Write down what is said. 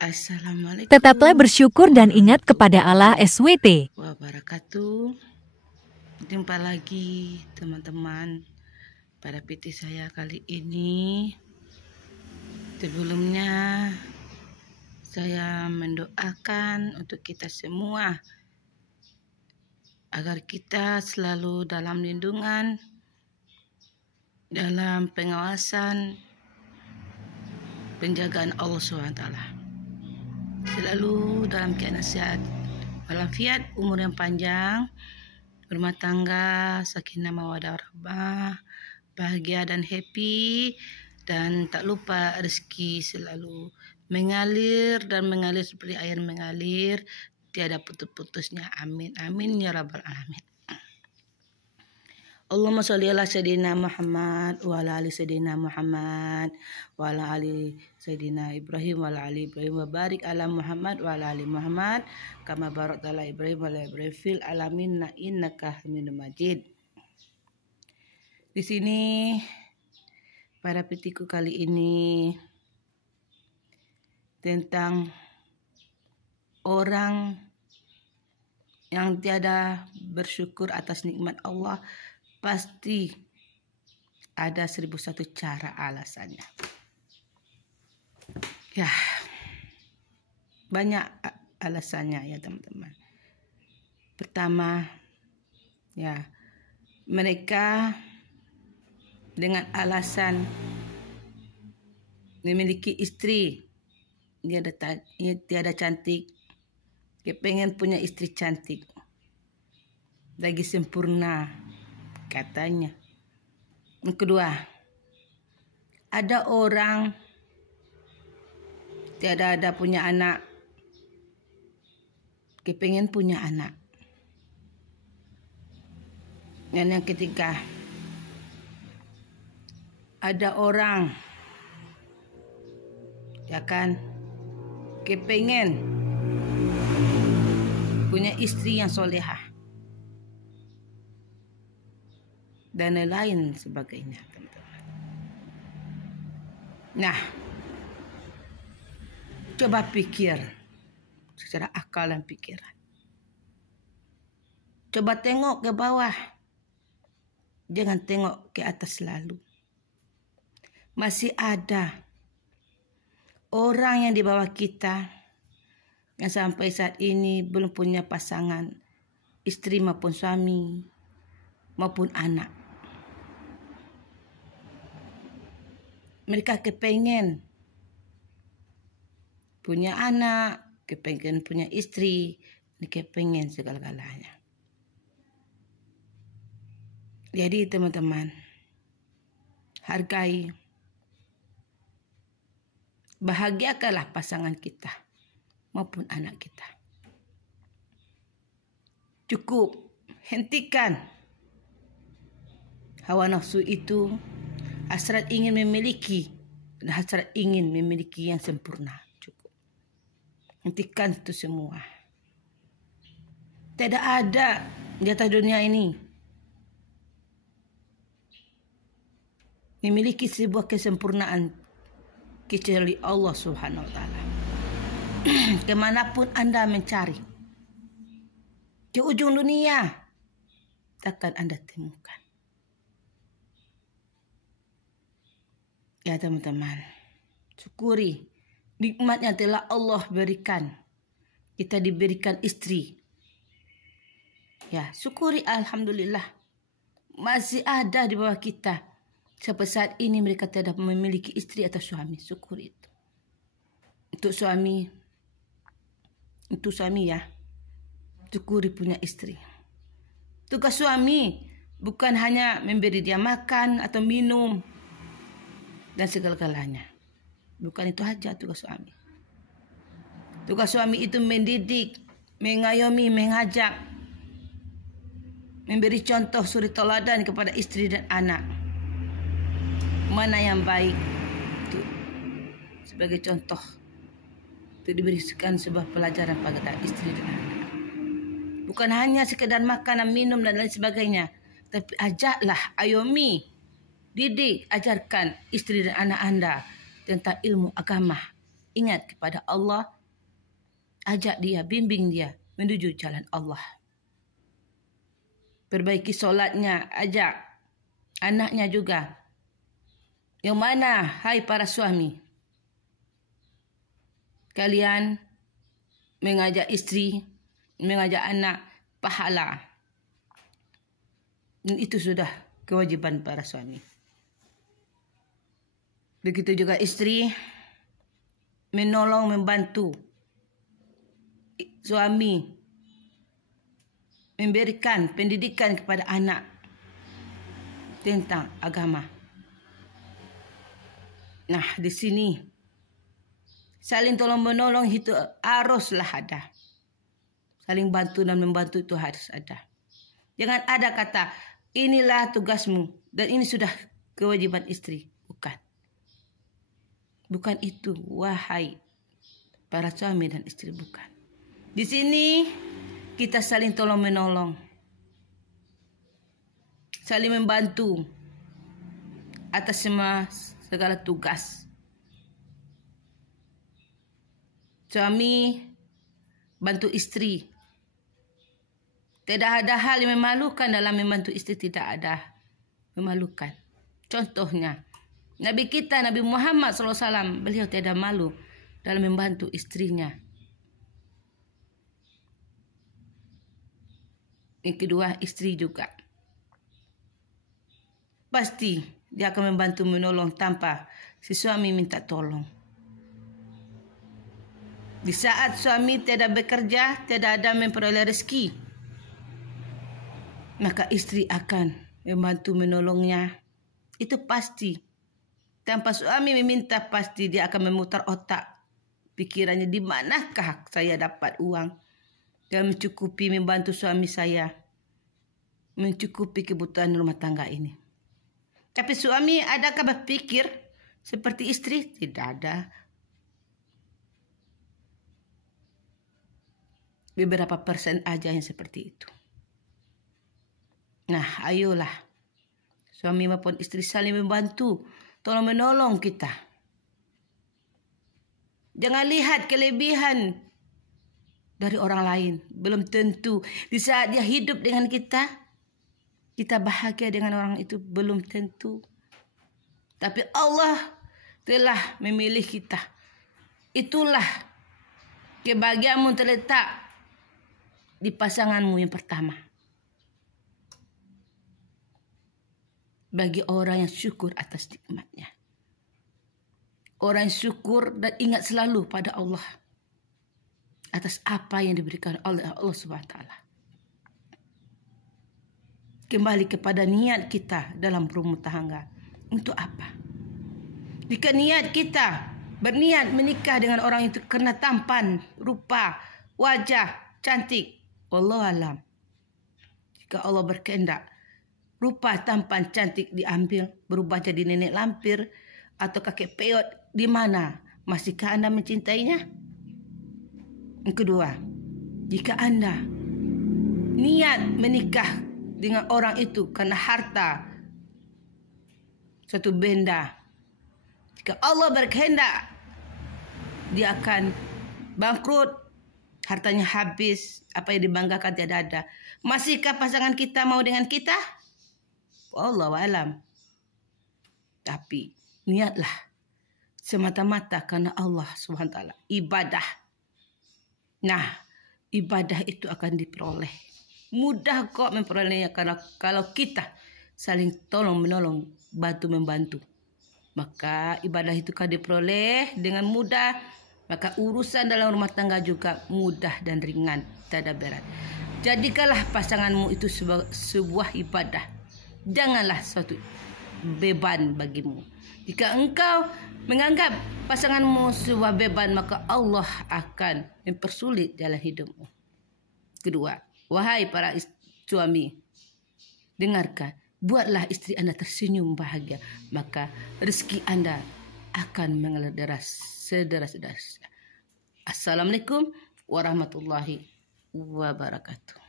Assalamualaikum Tetaplah bersyukur dan ingat kepada Allah SWT. wabarakatuh. Jumpa lagi teman-teman pada PT saya kali ini. Sebelumnya saya mendoakan untuk kita semua agar kita selalu dalam lindungan, dalam pengawasan, penjagaan Allah SWT. Selalu dalam keadaan sehat walafiat, umur yang panjang, rumah tangga sakinah mawaddah warahmah, bahagia dan happy, dan tak lupa rezeki selalu mengalir dan mengalir seperti air mengalir, tiada putus-putusnya. Amin amin ya rabbal alamin. Allahumma sholli ala sayyidina Muhammad wa ala ali sayyidina Muhammad wa ala ali sayyidina Ibrahim wa ala ali Ibrahim wa barik ala Muhammad wa ala ali Muhammad kama barakta ala Ibrahim wa ala Ibrahim fil alamin innaka Hamidum Majid. Di sini pada petiku kali ini tentang orang yang tiada bersyukur atas nikmat Allah, pasti ada 1001 cara alasannya. Ya, banyak alasannya ya teman-teman. Pertama, ya, mereka dengan alasan memiliki istri, dia tiada cantik, dia pengen punya istri cantik, lagi sempurna katanya. Yang kedua, ada orang tiada ada punya anak, kepengen punya anak. Dan yang ketiga, ada orang ya kan kepengen punya istri yang solehah dan lain sebagainya, teman-teman. Nah, coba pikir secara akal dan pikiran. Coba tengok ke bawah, jangan tengok ke atas selalu. Masih ada orang yang di bawah kita yang sampai saat ini belum punya pasangan, istri maupun suami maupun anak. Mereka kepengen punya anak, kepengen punya istri, kepengen segala-galanya. Jadi teman-teman, hargai, bahagiakanlah pasangan kita maupun anak kita. Cukup hentikan hawa nafsu itu, hasrat ingin memiliki dan hasrat ingin memiliki yang sempurna. Cukup hentikan itu semua. Tidak ada di atas dunia ini memiliki sebuah kesempurnaan kecuali Allah Subhanahu wa taala. Kemanapun Anda mencari, ke ujung dunia, takkan Anda temukan. Ya teman-teman, syukuri nikmat yang telah Allah berikan. Kita diberikan istri. Ya, syukuri, alhamdulillah. Masih ada di bawah kita sampai saat ini mereka tidak memiliki istri atau suami. Syukuri itu. Untuk suami ya, syukuri punya istri. Tugas suami bukan hanya memberi dia makan atau minum dan segala-galanya. Bukan itu saja tugas suami. Tugas suami itu mendidik, mengayomi, mengajak, memberi contoh suri teladan kepada istri dan anak. Mana yang baik itu sebagai contoh, itu diberikan sebuah pelajaran pada istri dan anak. Bukan hanya sekedar makanan, minum dan lain sebagainya, tapi ajaklah, ayomi, didik, ajarkan istri dan anak Anda tentang ilmu agama, ingat kepada Allah, ajak dia, bimbing dia menuju jalan Allah. Perbaiki solatnya, ajak anaknya juga. Yang mana, hai para suami, kalian mengajak istri, mengajak anak, pahala. Dan itu sudah kewajiban para suami. Begitu juga istri menolong, membantu suami, memberikan pendidikan kepada anak tentang agama. Nah, di sini saling tolong menolong itu haruslah ada. Saling bantu dan membantu itu harus ada. Jangan ada kata, inilah tugasmu dan ini sudah kewajiban istri. Bukan. Bukan itu, wahai para suami dan istri, bukan. Di sini kita saling tolong menolong. Saling membantu atas segala tugas. Suami bantu istri. Tidak ada hal yang memalukan dalam membantu istri, tidak ada memalukan. Contohnya, Nabi kita, Nabi Muhammad SAW, beliau tidak malu dalam membantu istrinya. Yang kedua, istri juga. Pasti dia akan membantu menolong tanpa si suami minta tolong. Di saat suami tidak bekerja, tidak ada memperoleh rezeki, maka istri akan membantu menolongnya. Itu pasti. Tanpa suami meminta, pasti dia akan memutar otak. Pikirannya, di manakah saya dapat uang dan mencukupi membantu suami saya, mencukupi kebutuhan rumah tangga ini. Tapi suami adakah berpikir seperti istri? Tidak ada. Beberapa persen aja yang seperti itu. Nah, ayolah suami maupun istri saling membantu, tolong menolong kita. Jangan lihat kelebihan dari orang lain. Belum tentu di saat dia hidup dengan kita bahagia dengan orang itu, belum tentu. Tapi Allah telah memilih kita. Itulah kebahagiaanmu terletak di pasanganmu yang pertama. Bagi orang yang syukur atas nikmatnya. Orang yang syukur dan ingat selalu pada Allah atas apa yang diberikan oleh Allah SWT. Kembali kepada niat kita dalam berumah tangga. Untuk apa? Jika niat kita berniat menikah dengan orang itu karena tampan, rupa, wajah, cantik, wallahu alam. Jika Allah berkehendak, rupa, tampan, cantik diambil, berubah jadi nenek lampir atau kakek peot, di mana? Masihkah Anda mencintainya? Yang kedua, jika Anda niat menikah dengan orang itu karena harta, suatu benda, jika Allah berkehendak, dia akan bangkrut, hartanya habis, apa yang dibanggakan tidak ada. Masihkah pasangan kita mau dengan kita? Wallahu alam. Tapi niatlah semata-mata karena Allah SWT. Ibadah. Nah, ibadah itu akan diperoleh. Mudah kok memperolehnya karena kalau kita saling tolong menolong, bantu membantu, maka ibadah itu akan diperoleh dengan mudah. Maka urusan dalam rumah tangga juga mudah dan ringan, tidak berat. Jadikanlah pasanganmu itu sebuah ibadah. Janganlah suatu beban bagimu. Jika engkau menganggap pasanganmu sebuah beban, maka Allah akan mempersulit jalan hidupmu. Kedua, wahai para suami, dengarkan, buatlah istri Anda tersenyum bahagia, maka rezeki Anda akan mengalir sederas-deras. Assalamualaikum warahmatullahi wabarakatuh.